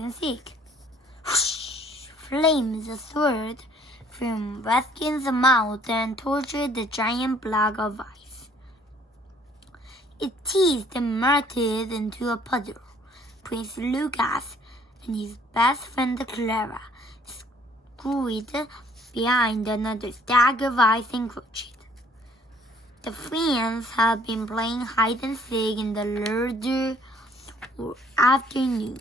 and seek. Whoosh! Flames swirled from Ruskin's mouth and tortured the giant block of ice. It teased and melted into a puddle. Prince Lucas and his best friend Clara scurried behind another stack of ice and crouched. The friends had been playing hide and seek in the larder afternoon.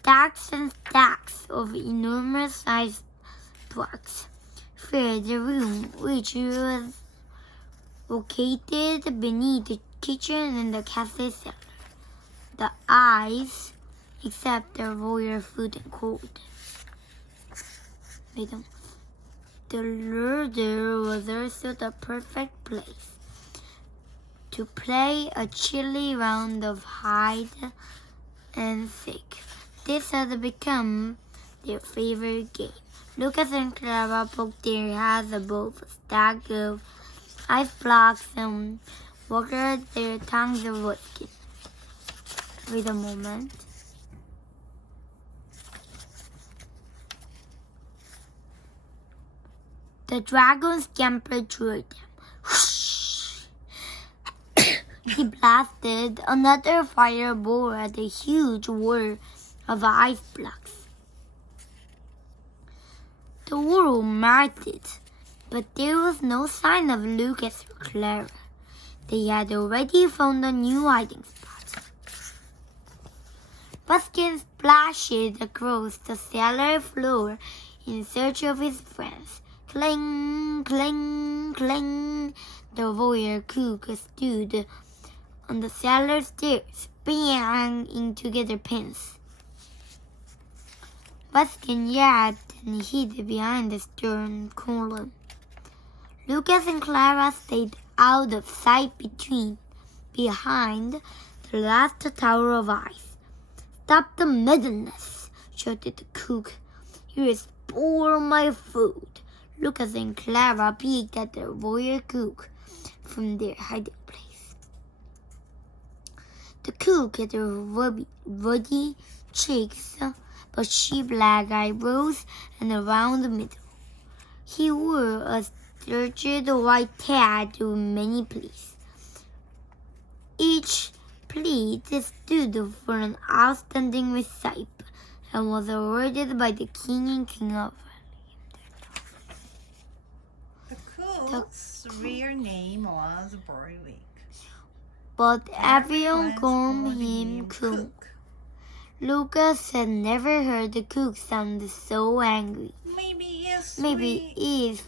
Stacks and stacks of enormous-sized blocks filled the room, which was located beneath the kitchen and the cafe cellar. The ice, except the royal food and cold. The larder was also the perfect place to play a chilly round of hide and seek. This had become their favorite game. Lucas and Clara poked their heads above a stack of ice blocks and waggled their tongues of whiskey. Wait a moment. The dragon scampered toward them. Whoosh! He blasted another fireball at a huge wall of ice blocks. The world melted, but there was no sign of Lucas or Clara. They had already found a new hiding spot. Ruskin splashed across the cellar floor in search of his friends. Clang, clang, clang. The royal cook stood on the cellar stairs, banging together pins. Ruskin yapped and hid behind the stern column. Lucas and Clara stayed out of sight behind the last tower of ice. "Stop the madness!" shouted the cook. "You will spoil my food." Lucas and Clara peeked at the royal cook from their hiding place. The cook had ruddy cheeks, bushy black eyebrows, and a round middle. He wore a starched white hat with many pleats. Each pleat stood for an outstanding recipe and was awarded by the king and queen of The cook's real name was Borwick, but everyone called him Cook. Lucas had never heard the cook sound so angry. Maybe if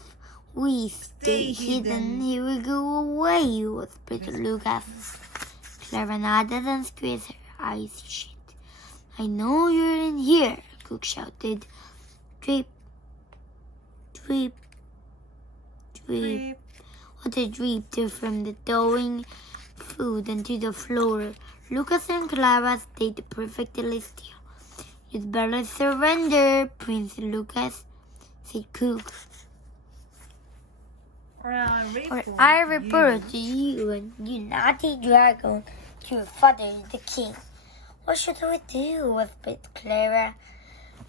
we stay hidden, he will go away, whispered Lucas. Clara nodded and squeezed her eyes shut. "I know you're in here," Cook shouted. Drip, drip, drip. Water dripped from the thawing food onto the floor. Lucas and Clara stayed perfectly still. "You'd better surrender, Prince Lucas," said Cook. "Or I report to you and you naughty dragon to your father, the king." "What should we do?" whispered Clara.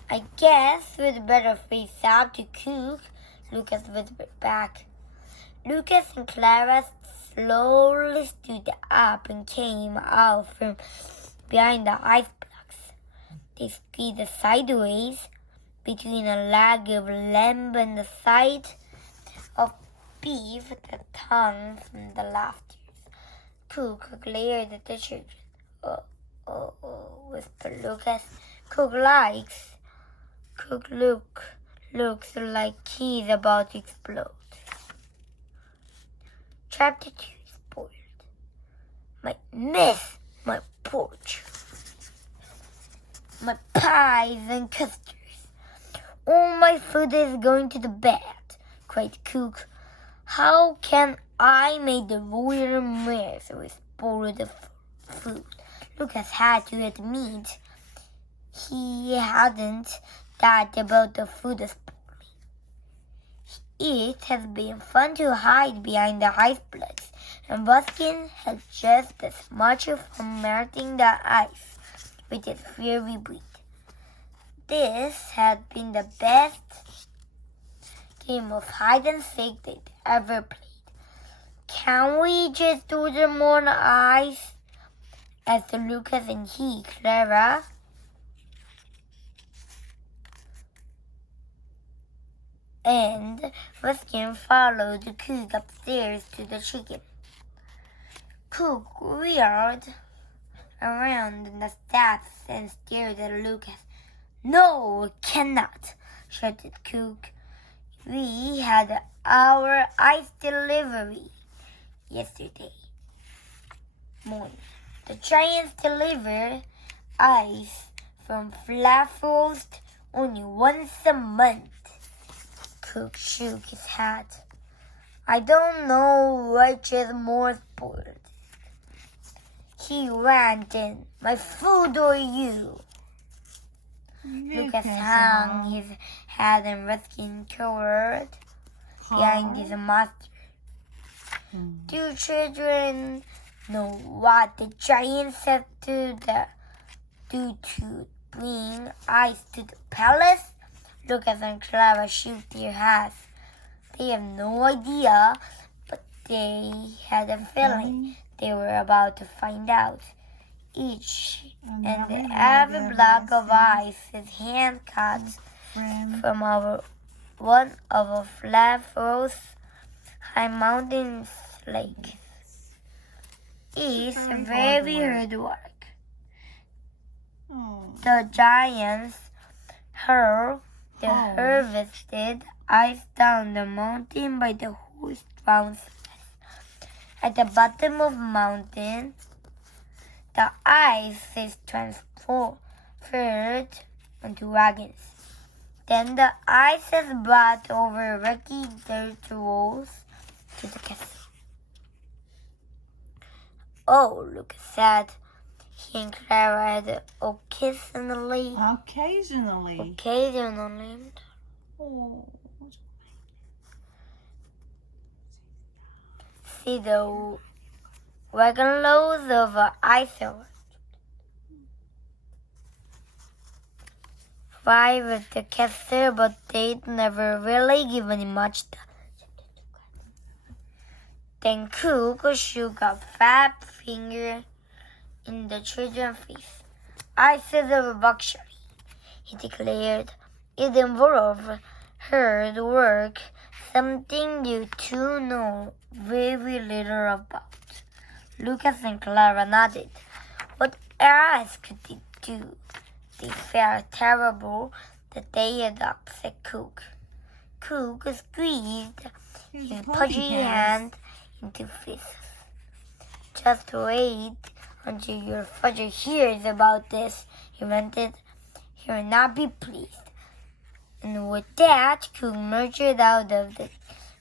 "I guess we'd better face up to Cook," Lucas whispered back. Lucas and Clara slowly stood up and came out from behind the ice blocks. They squeezed sideways between a leg of lamb and a side of beef that hung from the rafters. Cook glared at the children. Oh, whispered Lucas. Cook looks like he's about to explode." Chapter 2 spoiled. My porch, my pies and custards. All my food is going to the bad, cried Cook. "How can I make the royal mess with spoiled food?" Lucas had to admit he hadn't thought about the food spoiling. It has been fun to hide behind the ice blocks, and Ruskin had just as much fun melting the ice with his fiery breath. This had been the best game of hide and seek they'd ever played. Can we just order more ice? Asked Lucas and Clara. And Ruskin followed Cook upstairs to the chicken. Cook reared around the steps and stared at Lucas. No, we cannot, shouted Cook. We had our ice delivery yesterday morning. The Giants deliver ice from Flatfrost only once a month. Cook shook his head. I don't know which is more spoiled. He ran in. My food or you? Lucas hung his head and Ruskin cowered behind his master. Do children know what the giants have to do to bring ice to the palace? Lucas and Clara shook their heads. They have no idea, but they had a feeling they were about to find out. Each and every block of ice is hand-cut from one of our Flatfrost high mountain lakes. It's very hard work. The giants harvested ice down the mountain by the horse-drawn slides. At the bottom of the mountain, the ice is transferred onto wagons. Then the ice is brought over rocky dirt roads to the castle. Oh, Lucas said. He and Clara had occasionally. Oh. See the wagon loads of ice arrived at the castle, but they'd never really given him much thought. Then Cook shook a fat finger in the children's face. Ice is a luxury, he declared. It involves hard work, something you two know very little about. Lucas and Clara nodded. What else could they do? They felt terrible that they had upset Cook. Cook squeezed his pudgy hand into fists. Just wait until your father hears about this, he ranted. He will not be pleased. And with that, Cook marched out of the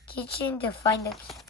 kitchen to find the key.